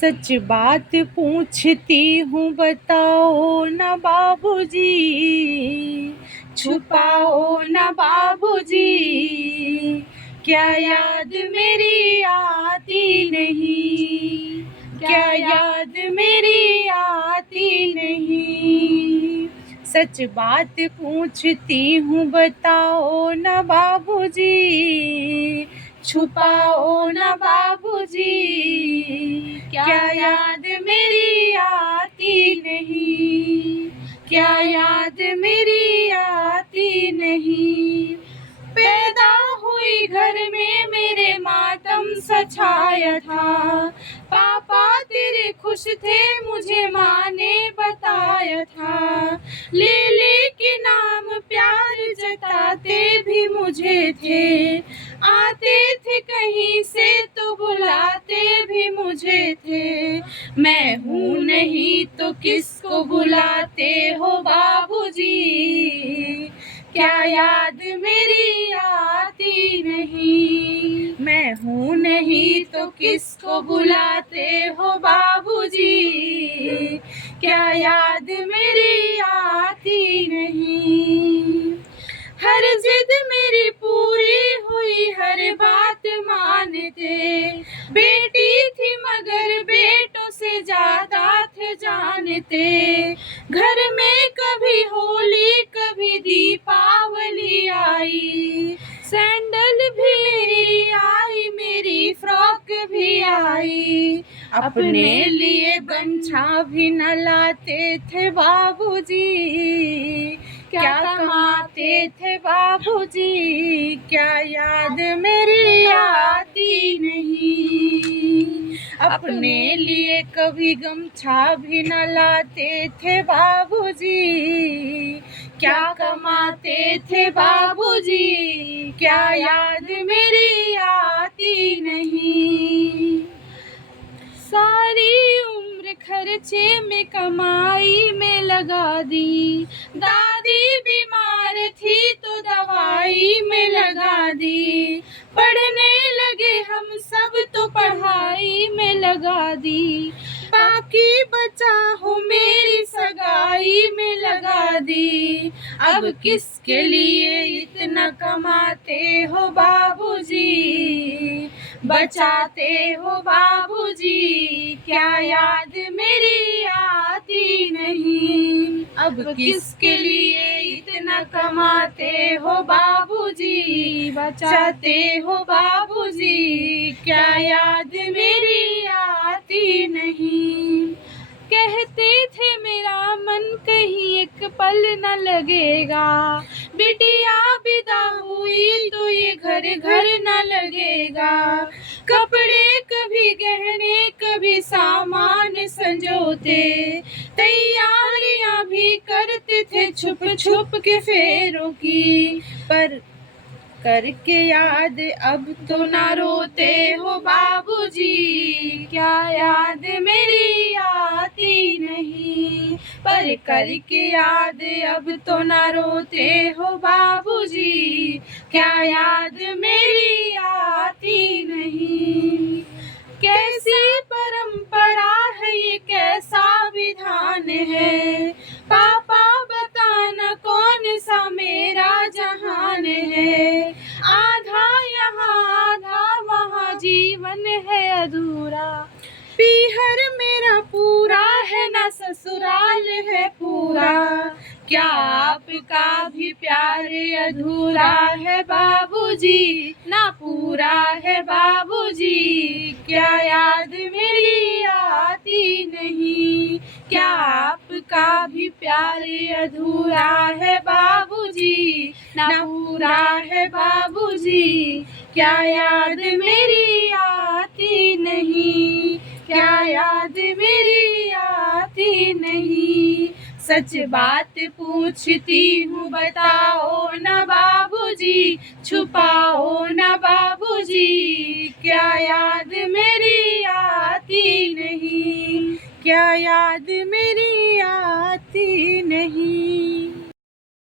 सच बात पूछती हूँ बताओ न बाबूजी, छुपाओ न बाबूजी, क्या याद मेरी आती नहीं, क्या याद मेरी आती नहीं। सच बात पूछती हूँ बताओ न बाबूजी, छुपाओ न बाबूजी, क्या याद मेरी आती नहीं, क्या याद मेरी आती नहीं। पैदा हुई घर में मेरे मातम सा छाया था, पापा तेरे खुश थे मुझे माँ ने बताया था। ले के नाम प्यार जताते भी मुझे थे, आते थे कहीं से तो बुलाते भी मुझे थे। मैं हूँ नहीं तो किसको बुलाते हो बाबूजी, क्या याद मेरी आती नहीं। मैं हूँ नहीं तो किसको बुलाते हो बाबूजी, क्या याद मेरी आती नहीं। हर जिद मेरी पूरी हुई, हर बात मानते, बेटी थी मगर बेटों से ज्यादा थे जानते। घर में कभी होली कभी दीपावली आई, सैंडल भी मेरी आई, मेरी फ्रॉक भी आई। अपने लिए गमछा भी न लाते थे बाबूजी, क्या कमाते थे बाबूजी, क्या याद मेरी आती नहीं। अपने लिए कभी गमछा भी न लाते थे बाबूजी, क्या कमाते थे बाबूजी, क्या याद मेरी आती नहीं। सारी उम्र खर्चे में कमाई में लगा दी, दादी बीमार थी तो दवाई में लगा दी। पढ़ने लगे हम सब तो पढ़ाई में लगा दी, बाकी बचा हो मेरी सगाई में लगा दी। अब किसके लिए इतना कमाते हो बाबूजी, बचाते हो बाबूजी, क्या याद मेरी आती नहीं। अब किसके लिए इतना कमाते हो बाबूजी, बचाते हो बाबूजी, क्या याद मेरी आती नहीं। कहते थे मेरा मन कहीं एक पल न लगेगा, बिटिया विदा हुई तो ये घर घर न लगेगा। कपड़े कभी गहने कभी सामान संजोते, तैयारियां भी करते थे छुप छुप के फेरों की। पर करके याद अब तो ना रोते हो बाबूजी, क्या याद मेरी आती नहीं। पर करके याद अब तो ना रोते हो बाबूजी, क्या याद मेरी आती नहीं। कैसी परंपरा है ये, कैसा विधान है, पापा बताना कौन सा मेरा जहान है। आधा यहाँ आधा वहाँ जीवन है अधूरा, पीहर मेरा पूरा है ना ससुराल है पूरा। क्या आपका भी प्यार अधूरा है बाबूजी, ना पूरा है बाबूजी, क्या याद मेरी आती नहीं। क्या आपका भी प्यार अधूरा है बाबूजी, ना पूरा है बाबूजी, क्या याद मेरी आती नहीं, क्या याद मेरी आती नहीं। सच बात पूछती हूँ बताओ न बाबूजी, छुपाओ न बाबूजी, क्या याद मेरी आती नहीं, क्या याद मेरी आती नहीं।